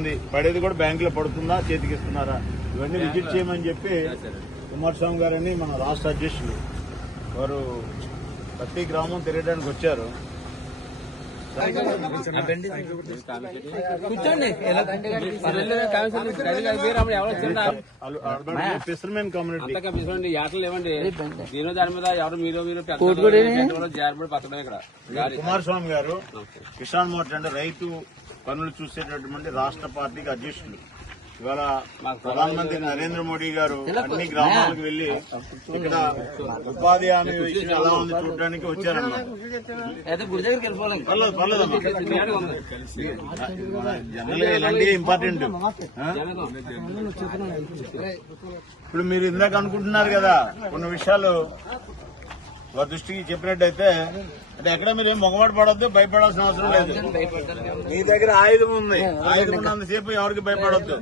ఉంది, పడేది కూడా బ్యాంకులో పడుతుందా, చేతికి ఇస్తున్నారా, ఇవన్నీ విజిట్ చేయమని చెప్పి కుమారస్వామి గారని మన రాష్ట్ర అధ్యక్షులు వారు ప్రతి గ్రామం తిరగడానికి వచ్చారు. ఫిషర్మెన్ కమ్యూనిటీ కుమారస్వామి గారు కిసాన్ మోర్చా అంటే రైతు పనులు చూసేటటువంటి రాష్ట్ర పార్టీకి అధ్యక్షులు. ఇవాళ ప్రధానమంత్రి నరేంద్ర మోడీ గారు అన్ని గ్రామాలకు వెళ్లి ఇక్కడ ఉపాధి హామీ విషయం ఎలా ఉంది చూడడానికి వచ్చారన్నమాట. పర్లేదమ్మా, జనరల్ గా ఇలాంటివి ఇంపార్టెంట్. ఇప్పుడు మీరు ఇందాక అనుకుంటున్నారు కదా, కొన్ని విషయాలు వారి దృష్టికి చెప్పినట్టయితే అంటే ఎక్కడ మీరు ఏం మొగమాట పడొద్దు, భయపడాల్సిన అవసరం లేదు. మీ దగ్గర ఆయుధం ఉంది, ఆయుధం ఉన్నంతసేపు ఎవరికి భయపడొద్దు.